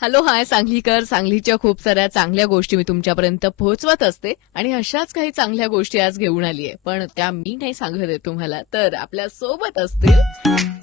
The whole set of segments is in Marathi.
Hello hi Sanglikar. सांगलीच्या खूप साऱ्या चांगल्या गोष्टी मी तुमच्यापर्यंत पोहोचवत असते आणि अशाच काही चांगल्या गोष्टी आज घेऊन आली आहे पण त्या मी नाही सांगत आहे तुम्हाला. तर आपल्यासोबत असतील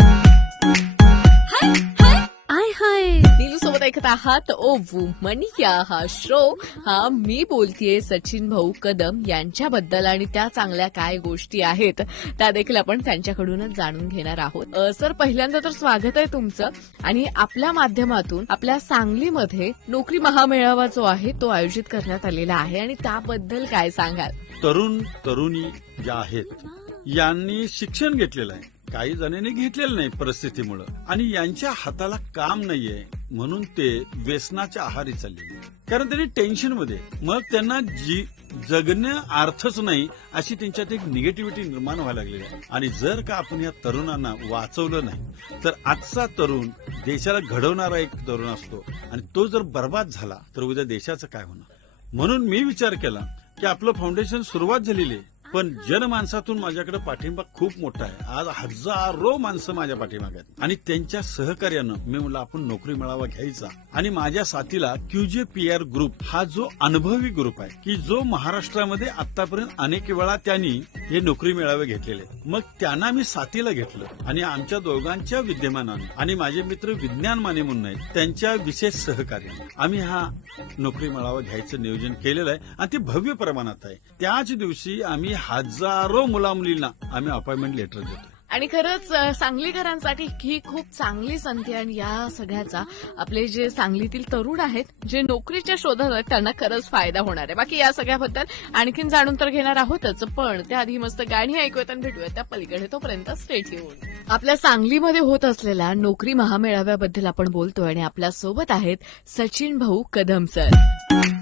ऐकत आहात ओ वुमन या हा शो हा मी बोलतेय सचिन भाऊ कदम यांच्याबद्दल आणि त्या चांगल्या काय गोष्टी आहेत त्या देखील आपण त्यांच्याकडूनच जाणून घेणार आहोत. सर पहिल्यांदा तर स्वागत आहे तुमचं. आणि आपल्या माध्यमातून आपल्या सांगलीमध्ये नोकरी महामेळावा जो आहे तो आयोजित करण्यात आलेला आहे. आणि त्याबद्दल काय सांगाल? तरुण तरुणी ज्या आहेत यांनी शिक्षण घेतलेलं आहे. काही जणांनी घेतलेलं नाही परिस्थितीमुळं. आणि यांच्या हाताला काम नाहीये. म्हणून ते व्यसनाच्या आहारी चाललेले. कारण त्यांनी टेन्शनमध्ये मग त्यांना जी जगणं अर्थच नाही अशी त्यांच्यात एक निगेटिव्हिटी निर्माण व्हायला लागलेली आहे. आणि जर का आपण या तरुणांना वाचवलं नाही तर आजचा तरुण देशाला घडवणारा एक तरुण असतो. आणि तो जर बर्बाद झाला तर उद्या देशाचं काय होणार? म्हणून मी विचार केला की आपलं फाउंडेशन सुरुवात झालेली आहे. पण जनमानसातून माझ्याकडे पाठिंबा खूप मोठा आहे. आज हजारो माणसं माझ्या पाठीमागे आहेत. आणि त्यांच्या सहकार्यानं मी म्हणलं आपण नोकरी मेळावा घ्यायचा. आणि माझ्या साथीला Q J P R group हा जो अनुभवी ग्रुप आहे की जो महाराष्ट्रामध्ये आतापर्यंत अनेक वेळा त्यांनी हे नोकरी मेळावे घेतलेले. मग त्यांना मी साथीला घेतलं. आणि आमच्या दोघांच्या विद्यमानाने आणि माझे मित्र विज्ञान माने म्हणून आहेत त्यांच्या विशेष सहकार्याने आम्ही हा नोकरी मेळावा घ्यायचं नियोजन केलेलं आहे आणि ते भव्य प्रमाणात आहे. त्याच दिवशी आम्ही हजारो मुला मुलींना आम्ही अपॉइंटमेंट लेटर देतो आणि खरंच सांगलीकरांसाठी ही खूप चांगली संधी आणि या सगळ्याचा आपले जे सांगलीतील तरुण आहेत जे नोकरीच्या शोधात आहेत त्यांना खरंच फायदा होणार आहे. बाकी या सगळ्याबद्दल आणखीन जाणून तर घेणार आहोतच पण त्याआधी मस्त गाणी ऐकूयात आणि भेटूयात. त्या पलीकडे तोपर्यंत स्टेट येऊन आपल्या सांगलीमध्ये होत असलेल्या नोकरी महामेळाव्याबद्दल आपण बोलतोय आणि आपल्यासोबत आहेत सचिन भाऊ कदम सर.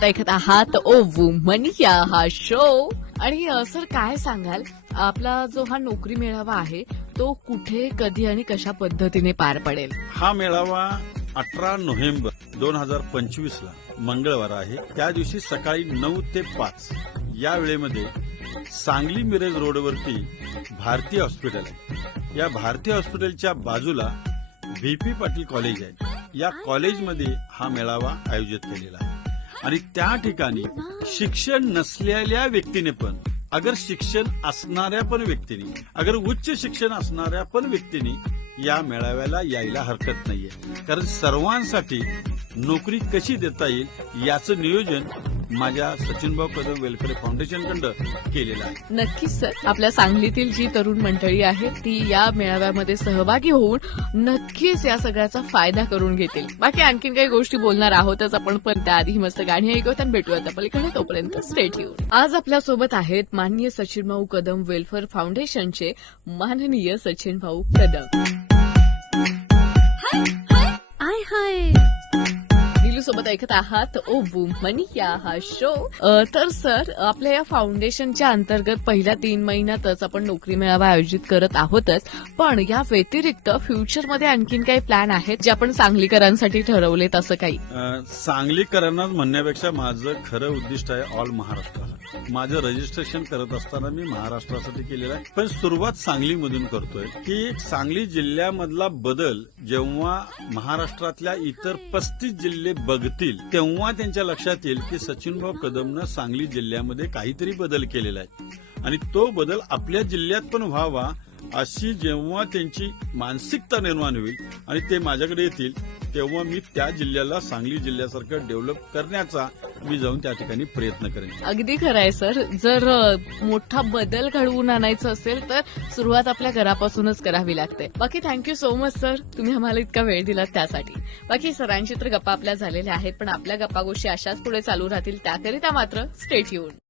सोबत ऐकत आहात. ओ वुमन या हा शो आणि सर काय सांगाल? आपला जो हा नोकरी मेळावा आहे तो कुठे कधी आणि कशा पद्धतीने पार पडेल? हा मेळावा अठरा नोव्हेंबर दोन हजार पंचवीस ला मंगळवार आहे. त्या दिवशी सकाळी नऊ ते पाच. या वेळेमध्ये सांगली मिरज रोडवरती भारतीय हॉस्पिटल या भारतीय हॉस्पिटलच्या बाजूला व्हीपी पाटील कॉलेज आहे. या कॉलेजमध्ये हा मेळावा आयोजित केलेला आहे. आणि त्या ठिकाणी शिक्षण नसलेल्या व्यक्तीने पण अगर शिक्षण असणाऱ्या पण व्यक्तीने अगर उच्च शिक्षण असणाऱ्या पण व्यक्तीने या मेळाव्याला यायला हरकत नाहीये. कारण सर्वांसाठी नोकरी कशी देता येईल याचं नियोजन माझ्या सचिनभाऊ कदम वेलफेअर फाउंडेशन कडं आहे. नक्कीच सर. आपल्या सांगलीतील जी तरुण मंडळी आहे ती या मेळाव्यामध्ये सहभागी होऊन नक्कीच या सगळ्याचा फायदा करून घेतील. बाकी आणखीन काही गोष्टी बोलणार आहोतच आपण पण त्याआधी मस्त गाणी ऐकवत आणि भेटूयात पलीकडे तोपर्यंत स्टेट येऊन आज आपल्यासोबत आहेत माननीय सचिन भाऊ कदम वेलफेअर फाउंडेशनचे माननीय सचिन भाऊ कदम. सोबत ऐकत आहात ओ वुमन या हा शो तर सर आपल्या या फाउंडेशनच्या अंतर्गत पहिल्या तीन महिन्यातच आपण नोकरी मेळावा आयोजित करत आहोतच. पण या व्यतिरिक्त फ्युचरमध्ये आणखीन काही प्लॅन आहेत जे आपण सांगलीकरांसाठी ठरवलेत असं काही? सांगलीकरांना म्हणण्यापेक्षा माझं खरं उद्दिष्ट आहे ऑल महाराष्ट्र माझं रजिस्ट्रेशन करत असताना मी महाराष्ट्रासाठी केलेलं आहे. पण सुरुवात सांगलीमधून करतोय की सांगली जिल्ह्यामधला बदल जेव्हा महाराष्ट्रातल्या इतर पस्तीस जिल्हे बघतील तेव्हा त्यांच्या लक्षात येईल की सचिनभाऊ कदमनं सांगली जिल्ह्यामध्ये काहीतरी बदल केलेला आहे. आणि तो बदल आपल्या जिल्ह्यात पण व्हावा अशी जेव्हा त्यांची मानसिकता निर्माण होईल आणि ते माझ्याकडे येतील तेव्हा मी त्या जिल्ह्याला सांगली जिल्ह्यासारखं डेव्हलप करण्याचा मी जाऊन त्या ठिकाणी प्रयत्न करेन. अगदी खरं आहे सर. जर मोठा बदल घडवून आणायचं असेल तर सुरुवात आपल्या घरापासूनच करावी लागते. बाकी थँक्यू सो मच सर तुम्ही आम्हाला इतका वेळ दिलात त्यासाठी. बाकी सरांची तर गप्पा आपल्या झालेल्या आहेत पण आपल्या गप्पा गोष्टी अशाच पुढे चालू राहतील त्याकरिता मात्र स्टेट येऊन